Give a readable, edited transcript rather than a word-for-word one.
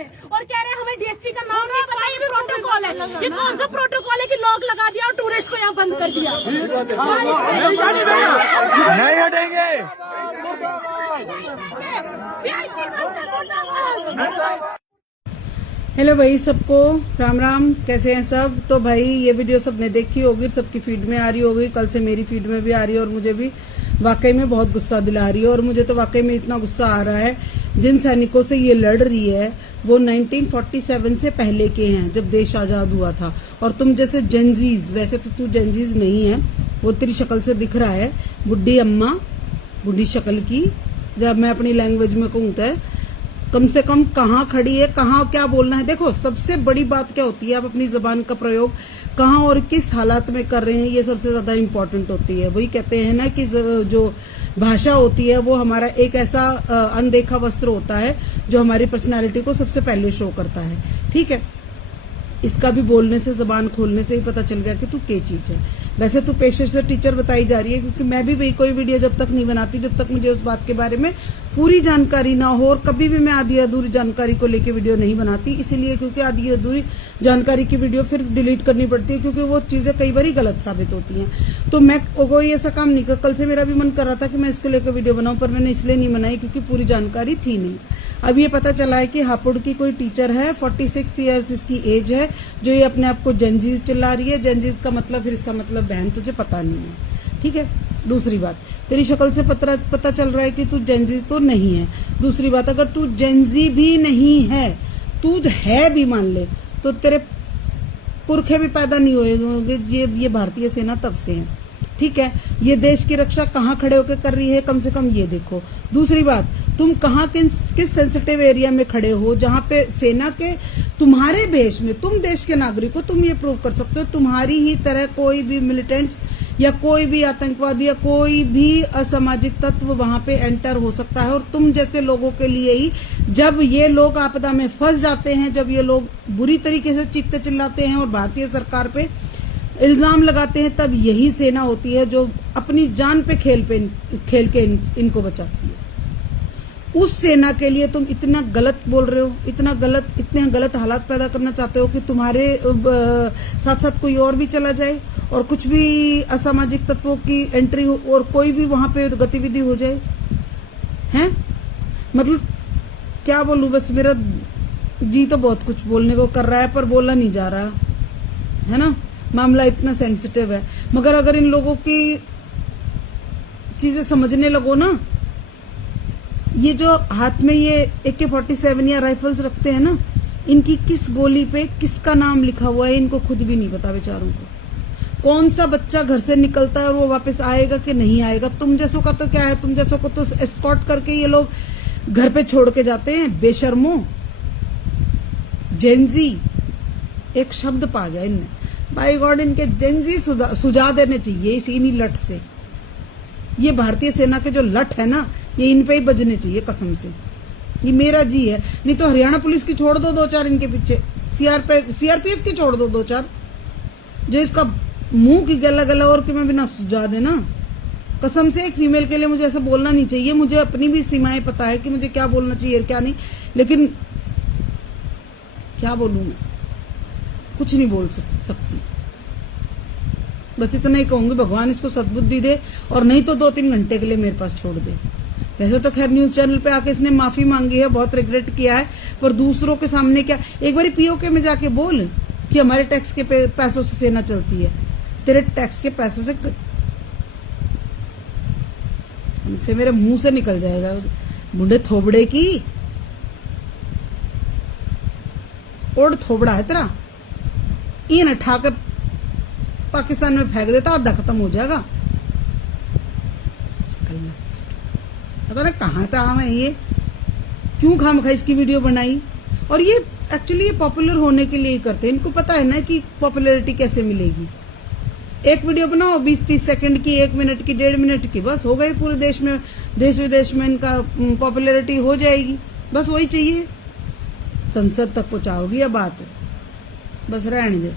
और कह रहे हैं हमें डीएसपी का नाम नहीं पता, ये प्रोटोकॉल है। ये कौन सा प्रोटोकॉल है कि लॉक लगा दिया और टूरिस्ट को यहाँ बंद कर दिया? नहीं हटेंगे। हेलो भाई, सबको राम राम। कैसे हैं सब? तो भाई ये वीडियो सबने देखी होगी, सबकी फीड में आ रही होगी, कल से मेरी फीड में भी आ रही है और मुझे भी वाकई में बहुत गुस्सा दिला रही है। और मुझे तो वाकई में इतना गुस्सा आ रहा है, जिन सैनिकों से ये लड़ रही है वो 1947 से पहले के हैं, जब देश आजाद हुआ था। और तुम जैसे जेनजीज, वैसे तो तू जेनजीज नहीं है, वो तेरी शक्ल से दिख रहा है, बुढ़ी अम्मा, बुढ़ी शक्ल की। जब मैं अपनी लैंग्वेज में कहूँ तो कम से कम कहाँ खड़ी है, कहाँ क्या बोलना है। देखो, सबसे बड़ी बात क्या होती है, आप अपनी जबान का प्रयोग कहाँ और किस हालात में कर रहे हैं, ये सबसे ज्यादा इम्पोर्टेंट होती है। वही कहते हैं ना कि जो भाषा होती है वो हमारा एक ऐसा अनदेखा वस्त्र होता है जो हमारी पर्सनालिटी को सबसे पहले शो करता है। ठीक है, इसका भी बोलने से, जबान खोलने से ही पता चल गया कि तू क्या चीज है। वैसे तो पेशे से टीचर बताई जा रही है, क्योंकि मैं भी कोई वीडियो जब तक नहीं बनाती जब तक मुझे उस बात के बारे में पूरी जानकारी ना हो। और कभी भी मैं आधी अधूरी जानकारी को लेके वीडियो नहीं बनाती, इसीलिए क्योंकि आधी अधूरी जानकारी की वीडियो फिर डिलीट करनी पड़ती है, क्योंकि वो चीजें कई बार गलत साबित होती हैं। तो मैं कोई ऐसा काम नहीं कर, कल से मेरा भी मन कर रहा था कि मैं इसको लेकर वीडियो बनाऊं, पर मैंने इसलिए नहीं बनाई क्योंकि पूरी जानकारी थी नहीं। अब ये पता चला है कि हापुड़ की कोई टीचर है, 46 ईयर्स इसकी एज है, जो ये अपने आप को जेनजीज चिल्ला रही है। जेनजीज का मतलब, फिर इसका मतलब बहन तुझे पता नहीं है। ठीक है, दूसरी बात, तेरी शक्ल से पता चल रहा है कि तू जेनजी तो नहीं है। दूसरी बात, अगर तू जेनजी भी नहीं है, तू है भी मान ले, तो तेरे पुरखे भी पैदा नहीं हुए होंगे। ये भारतीय सेना तब से है। ठीक है, ये देश की रक्षा कहाँ खड़े होकर कर रही है, कम से कम ये देखो। दूसरी बात, तुम कहाँ किस सेंसिटिव एरिया में खड़े हो जहाँ पे सेना के तुम्हारे भेष में, तुम देश के नागरिक हो, तुम ये प्रूव कर सकते हो तुम्हारी ही तरह कोई भी मिलिटेंट्स या कोई भी आतंकवादी या कोई भी असामाजिक तत्व वहां पे एंटर हो सकता है। और तुम जैसे लोगों के लिए ही, जब ये लोग आपदा में फंस जाते हैं, जब ये लोग बुरी तरीके से चीखते चिल्लाते हैं और भारतीय सरकार पे इल्जाम लगाते हैं, तब यही सेना होती है जो अपनी जान पे खेल के इनको बचाती है। उस सेना के लिए तुम इतना गलत बोल रहे हो, इतने गलत हालात पैदा करना चाहते हो कि तुम्हारे साथ साथ कोई और भी चला जाए और कुछ भी असामाजिक तत्वों की एंट्री हो और कोई भी वहां पे गतिविधि हो जाए। हैं, मतलब क्या बोलूं, बस मेरा जी तो बहुत कुछ बोलने को कर रहा है, पर बोला नहीं जा रहा है ना। मामला इतना सेंसिटिव है, मगर अगर इन लोगों की चीजें समझने लगो ना, ये जो हाथ में ये AK-47 या राइफल्स रखते हैं ना, इनकी किस गोली पे किसका नाम लिखा हुआ है इनको खुद भी नहीं पता बेचारों को। कौन सा बच्चा घर से निकलता है और वो वापस आएगा कि नहीं आएगा। तुम जैसों का तो क्या है, तुम जैसों को तो एस्कॉर्ट करके ये लोग घर पे छोड़ के जाते हैं। बेशर्मो, जेनजी एक शब्द पा गया इनने। बाय गॉड, इनके जेनजी सुझा देने चाहिए इन्हीं लट से। ये भारतीय सेना के जो लट है ना, ये इन पे ही बजने चाहिए कसम से। ये मेरा जी है, नहीं तो हरियाणा पुलिस की छोड़ दो 2-4 इनके पीछे, सीआरपीएफ की छोड़ दो 2-4, जो इसका मुंह की गला और कि मैं बिना सुझा देना। कसम से एक फीमेल के लिए मुझे ऐसा बोलना नहीं चाहिए। मुझे अपनी भी सीमाएं पता है कि मुझे क्या बोलना चाहिए और क्या नहीं, लेकिन क्या बोलूं मैं, कुछ नहीं बोल सकती। बस इतना ही कहूंगी, भगवान इसको सद्बुद्धि दे, और नहीं तो 2-3 घंटे के लिए मेरे पास छोड़ दे। वैसे तो खैर न्यूज चैनल पे आके इसने माफी मांगी है, बहुत रिग्रेट किया है, पर दूसरों के सामने क्या, एक बार पीओके में जाके बोल कि हमारे टैक्स के पैसों से सेना चलती है। तेरे टैक्स के पैसों से मेरे मुंह से निकल जाएगा, मुंडे थोबड़े की ओढ़ थोबड़ा है तेरा, ये न ठा के पाकिस्तान में फेंक देता, आधा खत्म हो जाएगा। पता नहीं कहाँ था मैं, ये क्यों खामखा इसकी वीडियो बनाई। और ये एक्चुअली ये पॉपुलर होने के लिए ही करते हैं, इनको पता है ना कि पॉपुलैरिटी कैसे मिलेगी। एक वीडियो बनाओ 20-30 सेकंड की, 1 मिनट की, 1.5 मिनट की, बस हो गई, पूरे देश में, देश विदेश में इनका पॉपुलैरिटी हो जाएगी। बस वही चाहिए, संसद तक पहुंचाओगी या बात, बस रहने दे।